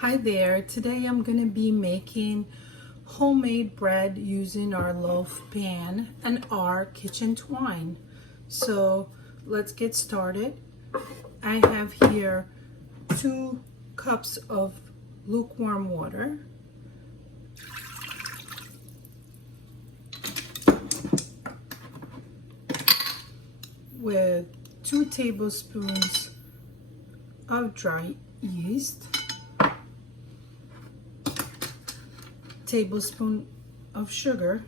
Hi there, today I'm going to be making homemade bread using our loaf pan and our kitchen twine. So let's get started. I have here 2 cups of lukewarm water, with 2 tablespoons of dry yeast, tablespoon of sugar.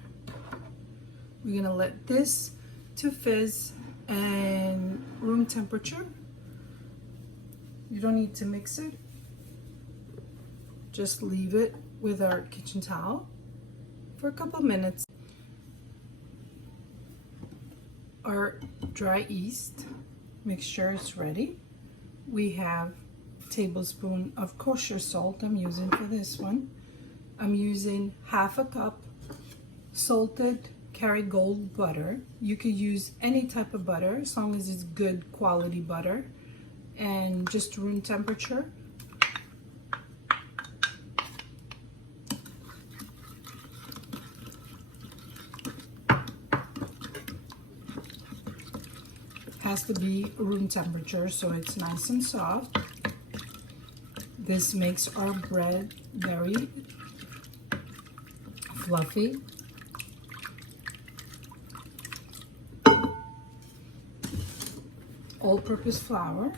We're gonna let this to fizz and room temperature. You don't need to mix it. Just leave it with our kitchen towel for a couple minutes. Our dry yeast mixture is ready. We have a tablespoon of kosher salt I'm using for this one. I'm using half a cup salted Kerry Gold butter. You could use any type of butter as long as it's good quality butter, and just room temperature. Has to be room temperature so it's nice and soft. This makes our bread very fluffy. All-purpose flour.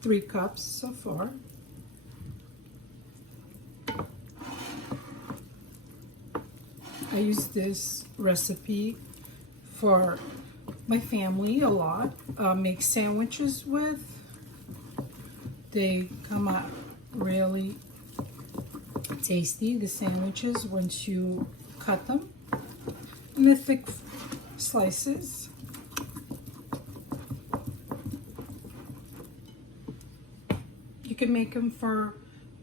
Three cups so far. I use this recipe for my family a lot. Make sandwiches with. They come out really tasty, the sandwiches, once you cut them in the thick slices. You can make them for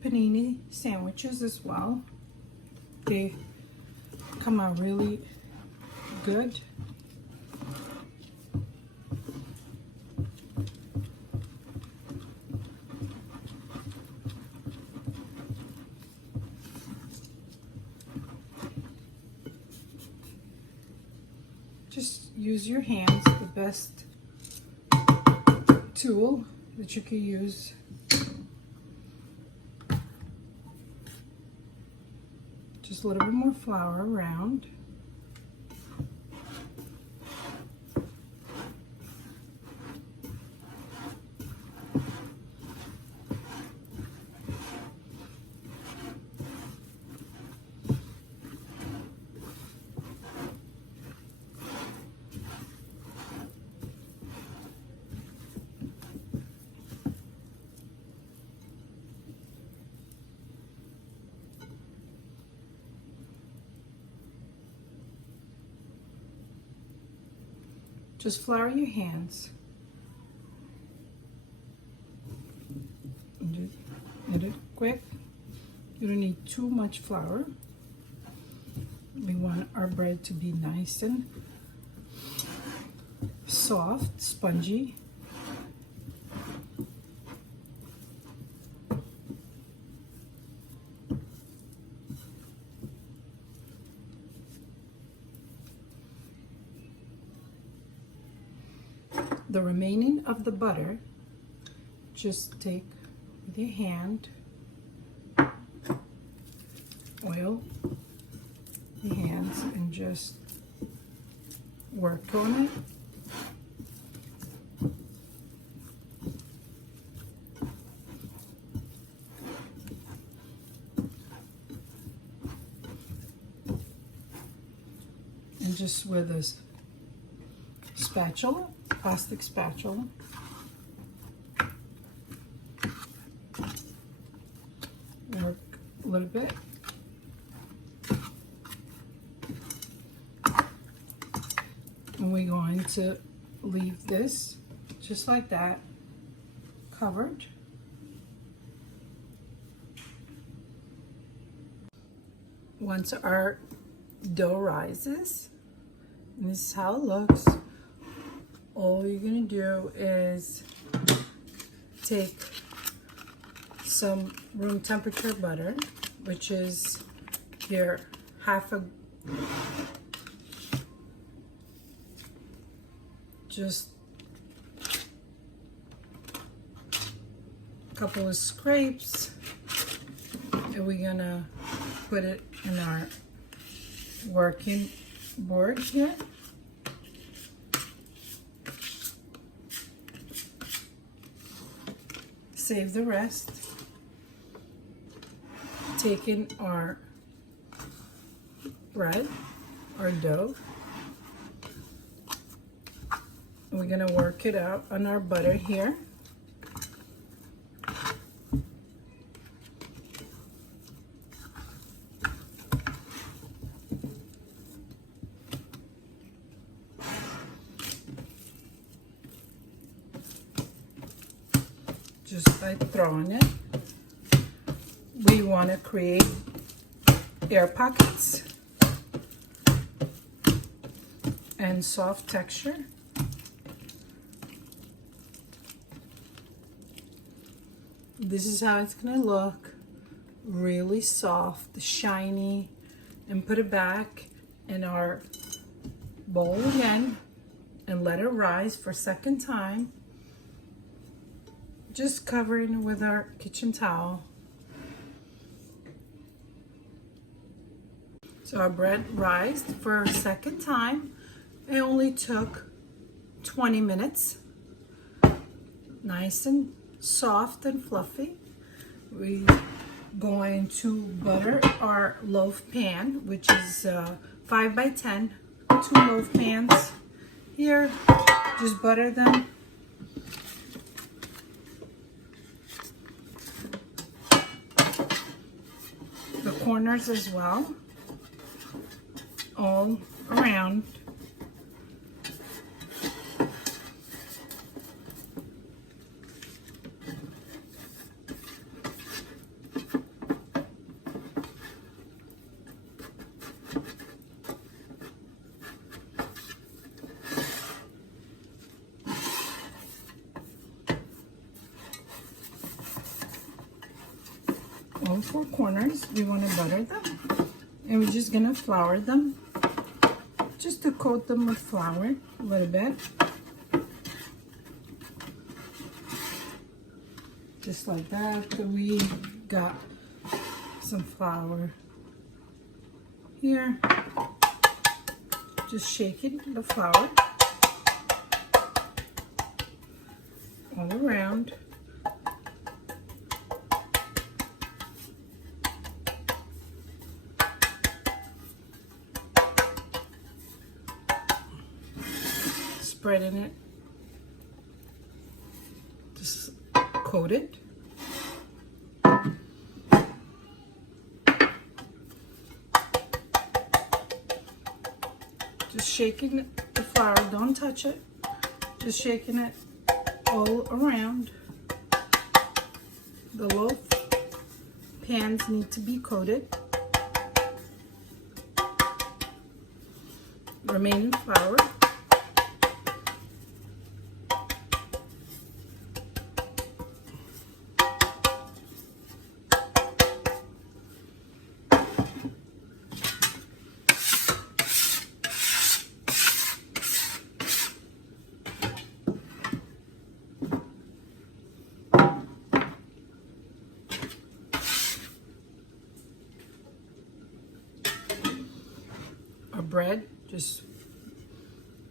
panini sandwiches as well. They come out really good. Just use your hands, the best tool that you can use. Just a little bit more flour around. Just flour your hands. And just get it quick. You don't need too much flour. We want our bread to be nice and soft, spongy. The remaining of the butter, just take with your hand, oil your hands and just work on it. And just with a spatula, plastic spatula. Work a little bit. And we're going to leave this just like that, covered. Once our dough rises, and this is how it looks, all you're gonna do is take some room temperature butter, which is your just a couple of scrapes, and we're gonna put it in our working board here. Save the rest. Taking our bread, our dough, and we're gonna work it out on our butter here. Just by throwing it. We want to create air pockets and soft texture. This is how it's going to look. Really soft, shiny, and put it back in our bowl again and let it rise for a second time. Just covering with our kitchen towel. So our bread rised for a second time. It only took 20 minutes. Nice and soft and fluffy. We're going to butter our loaf pan, which is 5 by 10, 2 loaf pans. Here, just butter them. The corners as well, all around. All 4 corners, we want to butter them, and we're just gonna flour them, just to coat them with flour a little bit, just like that. So we got some flour here, just shaking the flour all around. Spreading it, just coat it. Just shaking the flour, don't touch it. Just shaking it all around. The loaf pans need to be coated. Remaining flour. Our bread, just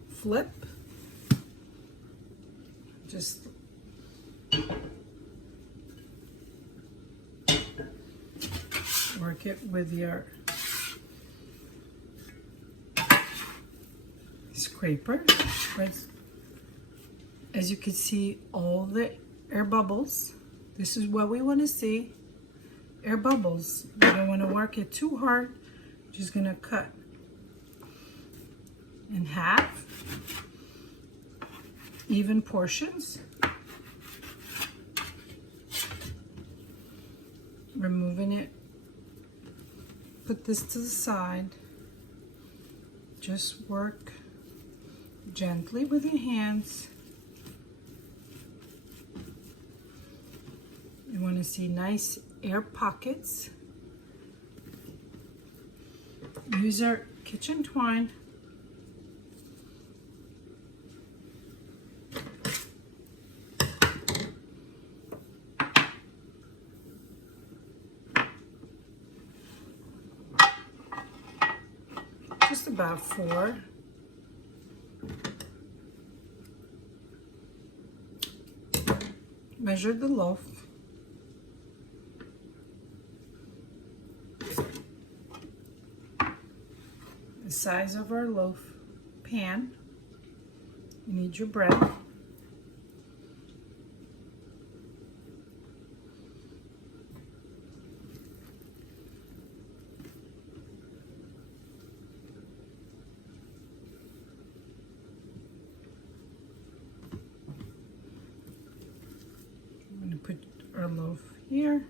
flip, just work it with your scraper. But as you can see, all the air bubbles. This is what we want to see. Air bubbles. We don't want to work it too hard. Just gonna cut in half, even portions. Removing it. Put this to the side. Just work gently with your hands. You want to see nice air pockets. Use our kitchen twine. Just about 4. Measure the loaf. The size of our loaf pan. You need your bread. I'm going to put our loaf here.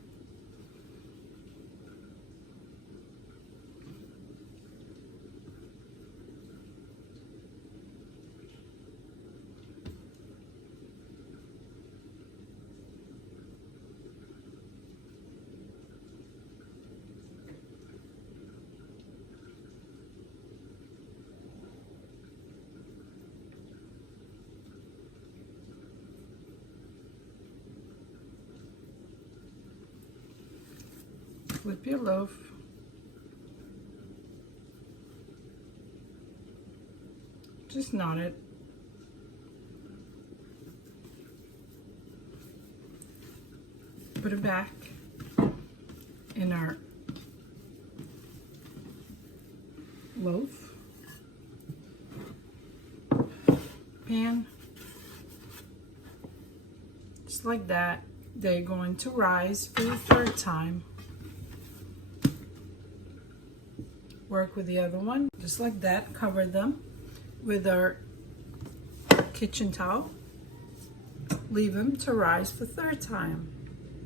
Flip your loaf. Just knot it. Put it back in our loaf pan. Just like that. They're going to rise for the 3rd time. Work with the other one, just like that. Cover them with our kitchen towel. Leave them to rise for 3rd time.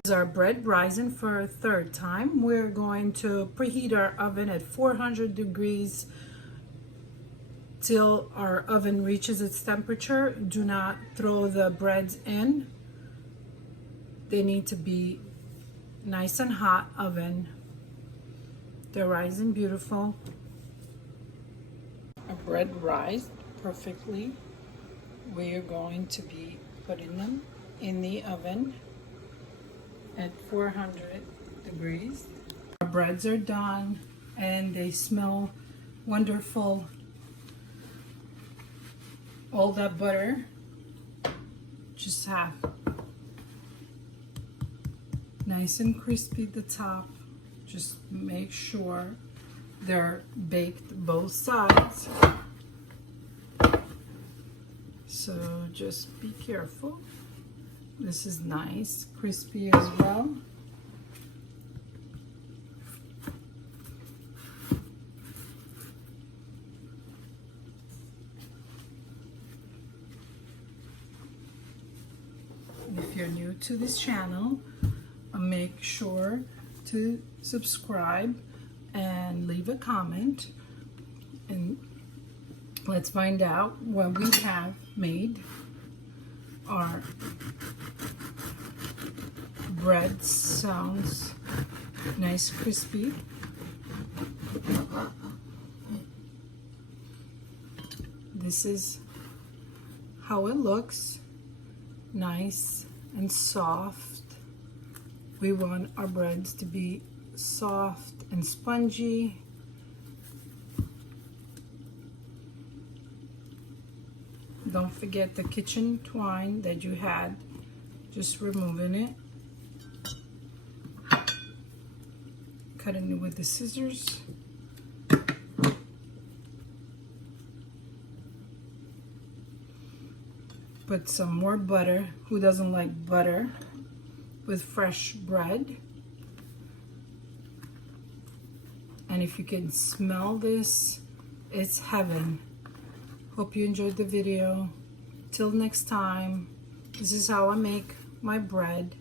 As our bread rising for a 3rd time, we're going to preheat our oven at 400 degrees till our oven reaches its temperature. Do not throw the breads in. They need to be nice and hot oven. They're rising beautiful. Our bread rise perfectly. We are going to be putting them in the oven at 400 degrees. Our breads are done and they smell wonderful. All that butter just have nice and crispy at the top. Just make sure they're baked both sides. So just be careful. This is nice, crispy as well. If you're new to this channel, make sure to subscribe and leave a comment, and let's find out what we have made. Our bread sounds nice, crispy. This is how it looks, nice and soft. We want our breads to be soft and spongy. Don't forget the kitchen twine that you had, just removing it. Cutting it with the scissors. Put some more butter. Who doesn't like butter with fresh bread? And if you can smell this, it's heaven. Hope you enjoyed the video. Till next time, this is how I make my bread.